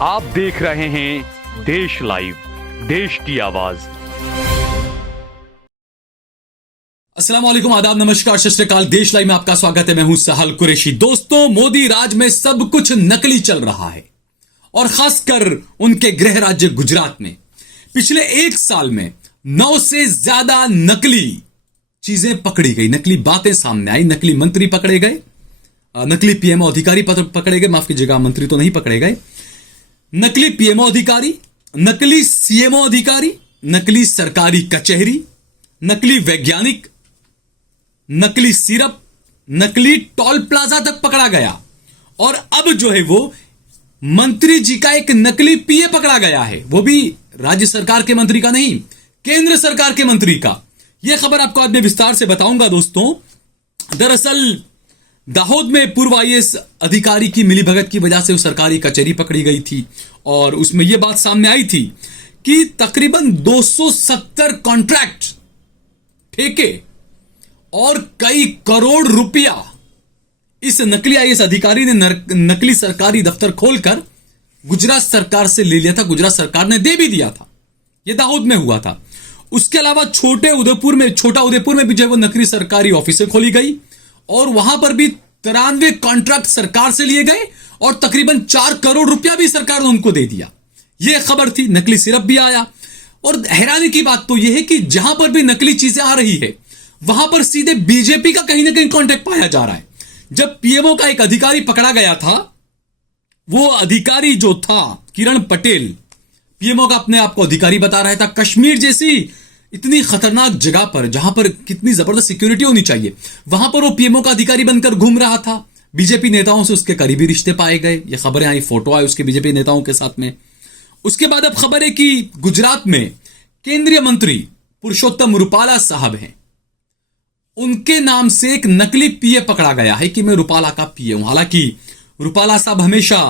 आप देख रहे हैं देश लाइव, देश की आवाज। अस्सलाम वालेकुम, आदाब, नमस्कार, सत श्री अकाल। देश लाइव में आपका स्वागत है। मैं हूं सहल कुरैशी। दोस्तों, मोदी राज में सब कुछ नकली चल रहा है और खासकर उनके गृह राज्य गुजरात में पिछले एक साल में 9 से ज्यादा नकली चीजें पकड़ी गई, नकली बातें सामने आई, नकली मंत्री पकड़े गए, नकली पीएमओ अधिकारी पकड़े गए, माफ कीजिएगा, मंत्री तो नहीं पकड़े गए, नकली पीएमओ अधिकारी, नकली सीएमओ अधिकारी, नकली सरकारी कचहरी, नकली वैज्ञानिक, नकली सिरप, नकली टोल प्लाजा तक पकड़ा गया। और अब जो है वो मंत्री जी का एक नकली पीए पकड़ा गया है, वो भी राज्य सरकार के मंत्री का नहीं, केंद्र सरकार के मंत्री का। यह खबर आपको आज मैं विस्तार से बताऊंगा। दोस्तों, दरअसल दाहोद में पूर्व आईएएस अधिकारी की मिलीभगत की वजह से वो सरकारी कचहरी पकड़ी गई थी और उसमें यह बात सामने आई थी कि तकरीबन 270 कॉन्ट्रैक्ट, ठेके और कई करोड़ रुपया इस नकली आईएएस अधिकारी ने नकली सरकारी दफ्तर खोलकर गुजरात सरकार से ले लिया था। गुजरात सरकार ने दे भी दिया था। यह दाहोद में हुआ था। उसके अलावा छोटा उदयपुर में भी जो है वो नकली सरकारी ऑफिसें खोली गई और वहां पर भी 93 कॉन्ट्रैक्ट सरकार से लिए गए और तकरीबन 4 करोड़ रुपया भी सरकार ने उनको दे दिया। यह खबर थी। नकली सिरप भी आया और हैरानी की बात तो यह है कि जहां पर भी नकली चीजें आ रही है वहां पर सीधे बीजेपी का कहीं ना कहीं कॉन्टेक्ट पाया जा रहा है। जब पीएमओ का एक अधिकारी पकड़ा गया था, वो अधिकारी जो था किरण पटेल, पीएमओ का अपने आप को अधिकारी बता रहा था। कश्मीर जैसी इतनी खतरनाक जगह पर जहां पर कितनी जबरदस्त सिक्योरिटी होनी चाहिए, वहां पर वो पीएमओ का अधिकारी बनकर घूम रहा था। बीजेपी नेताओं से उसके करीबी रिश्ते पाए गए। ये खबरें आई, फोटो आई उसके बीजेपी नेताओं के साथ में। उसके बाद अब खबर है कि गुजरात में केंद्रीय मंत्री पुरुषोत्तम रुपाला साहब हैं, उनके नाम से एक नकली पीए पकड़ा गया है कि मैं रुपाला का पीए हूं। हालांकि रुपाला साहब हमेशा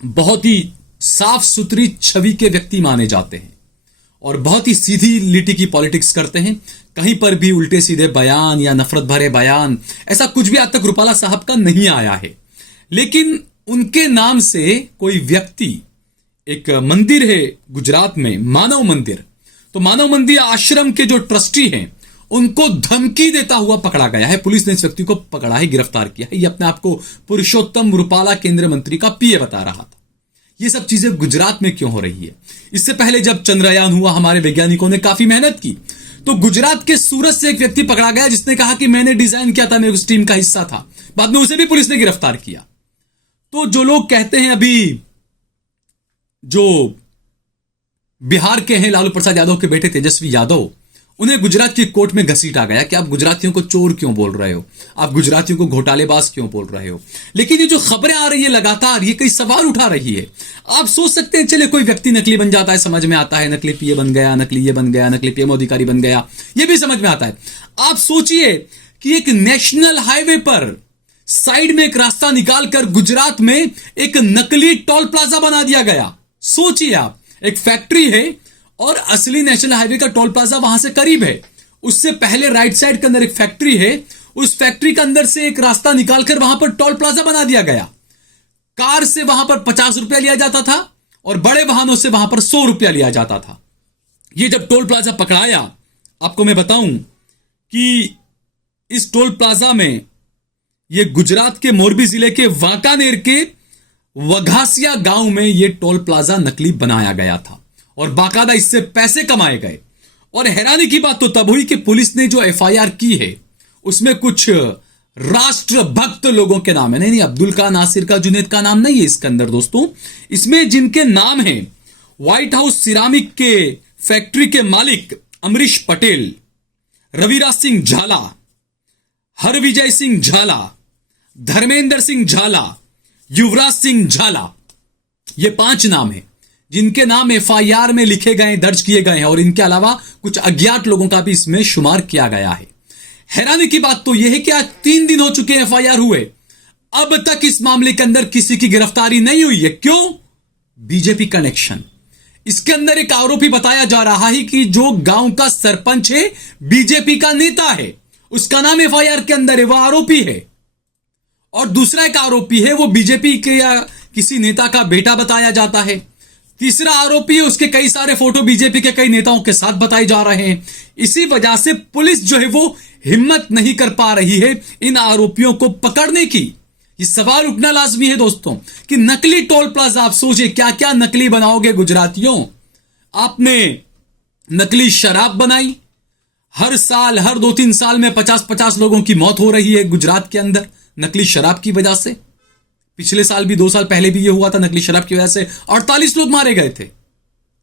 बहुत ही साफ सुथरी छवि के व्यक्ति माने जाते हैं और बहुत ही सीधी लिटी की पॉलिटिक्स करते हैं। कहीं पर भी उल्टे सीधे बयान या नफरत भरे बयान, ऐसा कुछ भी आज तक रुपाला साहब का नहीं आया है। लेकिन उनके नाम से कोई व्यक्ति, एक मंदिर है गुजरात में, मानव मंदिर, तो मानव मंदिर आश्रम के जो ट्रस्टी हैं उनको धमकी देता हुआ पकड़ा गया है। पुलिस ने इस व्यक्ति को पकड़ा है, गिरफ्तार किया है। ये अपने आप को पुरुषोत्तम रुपाला केंद्रीय मंत्री का पीए बता रहा था। ये सब चीजें गुजरात में क्यों हो रही है? इससे पहले जब चंद्रयान हुआ, हमारे वैज्ञानिकों ने काफी मेहनत की, तो गुजरात के सूरत से एक व्यक्ति पकड़ा गया जिसने कहा कि मैंने डिजाइन किया था, मैं उस टीम का हिस्सा था। बाद में उसे भी पुलिस ने गिरफ्तार किया। तो जो लोग कहते हैं अभी, जो बिहार के हैं लालू प्रसाद यादव के बेटे तेजस्वी यादव, उन्हें गुजरात की कोर्ट में घसीटा गया कि आप गुजरातियों को चोर क्यों बोल रहे हो, आप गुजरातियों को घोटालेबाज क्यों बोल रहे हो। लेकिन ये जो खबरें आ रही है लगातार, ये कई सवाल उठा रही है। आप सोच सकते हैं चले कोई व्यक्ति नकली बन जाता है, समझ में आता है, नकली पीए बन गया, नकली ये बन गया, नकली पीएमओ अधिकारी बन गया, ये भी समझ में आता है। आप सोचिए कि एक नेशनल हाईवे पर साइड में एक रास्ता निकालकर गुजरात में एक नकली टोल प्लाजा बना दिया गया। सोचिए आप, एक फैक्ट्री है और असली नेशनल हाईवे का टोल प्लाजा वहां से करीब है, उससे पहले राइट साइड के अंदर एक फैक्ट्री है, उस फैक्ट्री के अंदर से एक रास्ता निकालकर वहां पर टोल प्लाजा बना दिया गया। कार से वहां पर 50 रुपया लिया जाता था और बड़े वाहनों से वहां पर 100 रुपया लिया जाता था। ये जब टोल प्लाजा पकड़ाया, आपको मैं बताऊं कि इस टोल प्लाजा में, ये गुजरात के मोरबी जिले के वांकानेर के वघासिया गांव में ये टोल प्लाजा नकली बनाया गया था और बाकायदा इससे पैसे कमाए गए। और हैरानी की बात तो तब हुई कि पुलिस ने जो एफआईआर की है उसमें कुछ राष्ट्रभक्त लोगों के नाम है। नहीं, अब्दुल का, नासिर का, जुनेद का नाम नहीं है इसके अंदर। दोस्तों, इसमें जिनके नाम है, व्हाइट हाउस सिरामिक के फैक्ट्री के मालिक अमरीश पटेल, रविराज सिंह झाला, हरविजय सिंह झाला, धर्मेंद्र सिंह झाला, युवराज सिंह झाला, ये 5 नाम है जिनके नाम एफआईआर में लिखे गए, दर्ज किए गए हैं और इनके अलावा कुछ अज्ञात लोगों का भी इसमें शुमार किया गया है। हैरानी की बात तो यह है कि आज 3 दिन हो चुके एफआईआर हुए, अब तक इस मामले के अंदर किसी की गिरफ्तारी नहीं हुई है। क्यों? BJP connection. इसके अंदर एक आरोपी बताया जा रहा है कि जो गांव का सरपंच है बीजेपी का नेता है, उसका नाम एफआईआर के अंदर है, वह आरोपी है। और दूसरा एक आरोपी है, वो बीजेपी के या किसी नेता का बेटा बताया जाता है। तीसरा आरोपी है, उसके कई सारे फोटो बीजेपी के कई नेताओं के साथ बताए जा रहे हैं। इसी वजह से पुलिस जो है वो हिम्मत नहीं कर पा रही है इन आरोपियों को पकड़ने की। ये सवाल उठना लाजमी है दोस्तों कि नकली टोल प्लाजा, आप सोचिए क्या क्या नकली बनाओगे गुजरातियों। आपने नकली शराब बनाई, हर साल हर 2-3 साल में 50-50 लोगों की मौत हो रही है गुजरात के अंदर नकली शराब की वजह से। पिछले साल भी 2 साल पहले भी यह हुआ था, नकली शराब की वजह से 48 लोग मारे गए थे।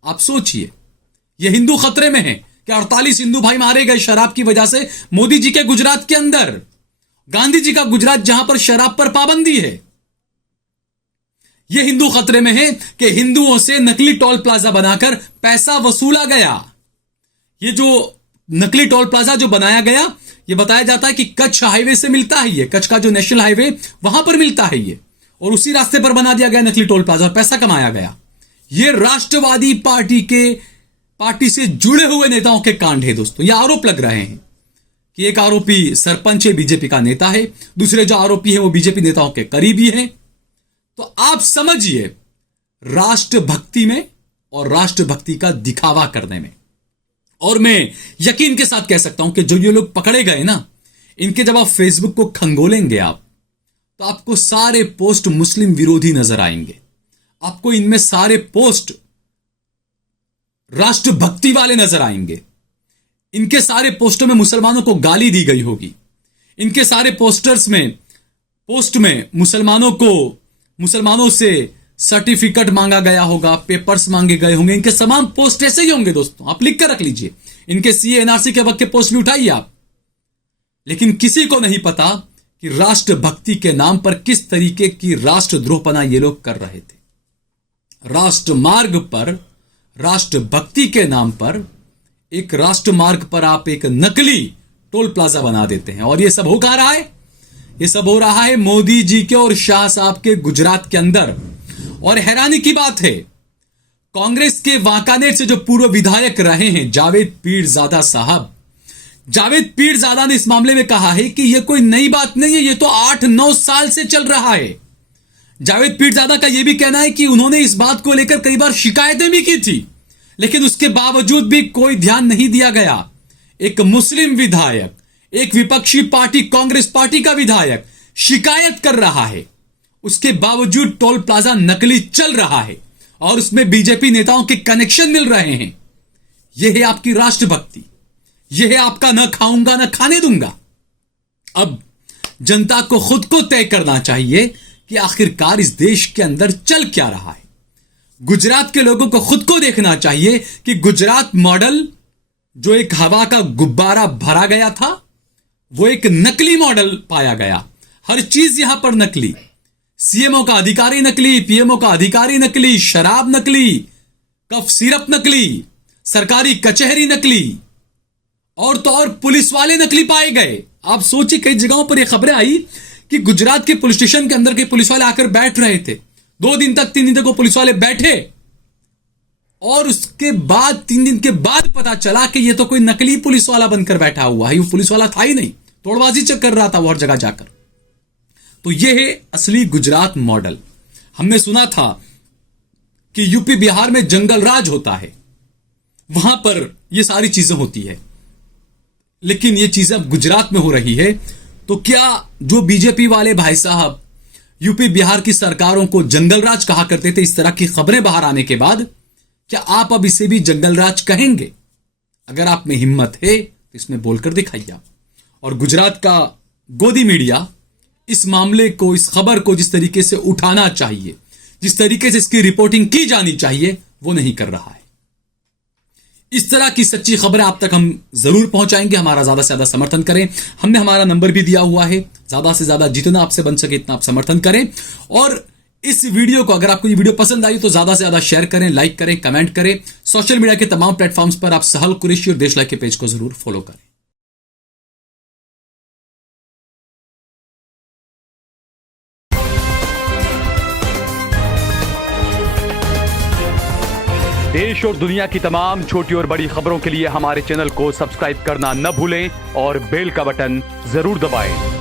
आप सोचिए, यह हिंदू खतरे में है कि 48 हिंदू भाई मारे गए शराब की वजह से। मोदी जी के गुजरात के अंदर, गांधी जी का गुजरात जहां पर शराब पर पाबंदी है, यह हिंदू खतरे में है कि हिंदुओं से नकली टोल प्लाजा बनाकर पैसा वसूला गया। यह जो नकली टोल प्लाजा जो बनाया गया, यह बताया जाता है कि कच्छ हाईवे से मिलता है, ये कच्छ का जो नेशनल हाईवे वहां पर मिलता है ये, और उसी रास्ते पर बना दिया गया नकली टोल प्लाजा, पैसा कमाया गया। यह राष्ट्रवादी पार्टी से जुड़े हुए नेताओं के कांड है दोस्तों। यह आरोप लग रहे हैं कि एक आरोपी सरपंच है, बीजेपी का नेता है, दूसरे जो आरोपी है वो बीजेपी नेताओं के करीबी हैं। तो आप समझिए, राष्ट्रभक्ति में और राष्ट्रभक्ति का दिखावा करने में। और मैं यकीन के साथ कह सकता हूं कि जो ये लोग पकड़े गए ना, इनके जब आप फेसबुक को खंगोलेंगे आप, तो आपको सारे पोस्ट मुस्लिम विरोधी नजर आएंगे। आपको इनमें सारे पोस्ट राष्ट्रभक्ति वाले नजर आएंगे। इनके सारे पोस्टों में मुसलमानों को गाली दी गई होगी। इनके सारे पोस्ट में मुसलमानों से सर्टिफिकेट मांगा गया होगा, पेपर्स मांगे गए होंगे। इनके तमाम पोस्ट ऐसे ही होंगे दोस्तों, आप लिख कर रख लीजिए। इनके सीए एनआरसी के वक्त के पोस्ट भी उठाइए आप। लेकिन किसी को नहीं पता कि राष्ट्रभक्ति के नाम पर किस तरीके की राष्ट्रद्रोहपना ये लोग कर रहे थे। राष्ट्रमार्ग पर, राष्ट्रभक्ति के नाम पर, एक राष्ट्रमार्ग पर आप एक नकली टोल प्लाजा बना देते हैं। और ये सब हो कहां रहा है? ये सब हो रहा है मोदी जी के और शाह साहब के गुजरात के अंदर। और हैरानी की बात है, कांग्रेस के वांकानेर से जो पूर्व विधायक रहे हैं जावेद पीरजादा साहब, जावेद पीरजादा ने इस मामले में कहा है कि यह कोई नई बात नहीं है, यह तो 8-9 साल से चल रहा है। जावेद पीरजादा का यह भी कहना है कि उन्होंने इस बात को लेकर कई बार शिकायतें भी की थी, लेकिन उसके बावजूद भी कोई ध्यान नहीं दिया गया। एक मुस्लिम विधायक, एक विपक्षी पार्टी कांग्रेस पार्टी का विधायक शिकायत कर रहा है, उसके बावजूद टोल प्लाजा नकली चल रहा है और उसमें बीजेपी नेताओं के कनेक्शन मिल रहे हैं। यह है आपकी राष्ट्रभक्ति, यह है आपका न खाऊंगा न खाने दूंगा। अब जनता को खुद को तय करना चाहिए कि आखिरकार इस देश के अंदर चल क्या रहा है। गुजरात के लोगों को खुद को देखना चाहिए कि गुजरात मॉडल जो एक हवा का गुब्बारा भरा गया था, वो एक नकली मॉडल पाया गया। हर चीज यहां पर नकली, सीएमओ का अधिकारी नकली, पीएमओ का अधिकारी नकली, शराब नकली, कफ सिरप नकली, सरकारी कचहरी नकली, और तो और पुलिस वाले नकली पाए गए। आप सोचिए, कई जगहों पर यह खबरें आई कि गुजरात के पुलिस स्टेशन के अंदर के पुलिस वाले आकर बैठ रहे थे। 2 दिन तक, 3 दिन तक वो पुलिस वाले बैठे, और उसके बाद 3 दिन के बाद पता चला कि ये तो कोई नकली पुलिस वाला बनकर बैठा हुआ है, वो पुलिस वाला था ही नहीं, तोड़बाजी कर रहा था वो हर जगह जाकर। तो ये है असली गुजरात मॉडल। हमने सुना था कि यूपी बिहार में जंगल राज होता है, वहां पर ये सारी चीजें होती है, लेकिन ये चीजें अब गुजरात में हो रही है। तो क्या जो बीजेपी वाले भाई साहब यूपी बिहार की सरकारों को जंगल राज कहा करते थे, इस तरह की खबरें बाहर आने के बाद, क्या आप अब इसे भी जंगल राज कहेंगे? अगर आप में हिम्मत है तो इसमें बोलकर दिखाइए आप। और गुजरात का गोदी मीडिया इस मामले को, इस खबर को जिस तरीके से उठाना चाहिए, जिस तरीके से इसकी रिपोर्टिंग की जानी चाहिए, वो नहीं कर रहा है। इस तरह की सच्ची खबरें आप तक हम जरूर पहुंचाएंगे। हमारा ज्यादा से ज्यादा समर्थन करें। हमने हमारा नंबर भी दिया हुआ है, ज्यादा से ज्यादा जितना आपसे बन सके इतना आप समर्थन करें। और इस वीडियो को, अगर आपको ये वीडियो पसंद आई तो ज्यादा से ज्यादा शेयर करें, लाइक करें, कमेंट करें। सोशल मीडिया के तमाम प्लेटफॉर्म्स पर आप सहल कुरैशी और देश लाइव के पेज को जरूर फॉलो करें। देश और दुनिया की तमाम छोटी और बड़ी खबरों के लिए हमारे चैनल को सब्सक्राइब करना न भूलें और बेल का बटन जरूर दबाएं।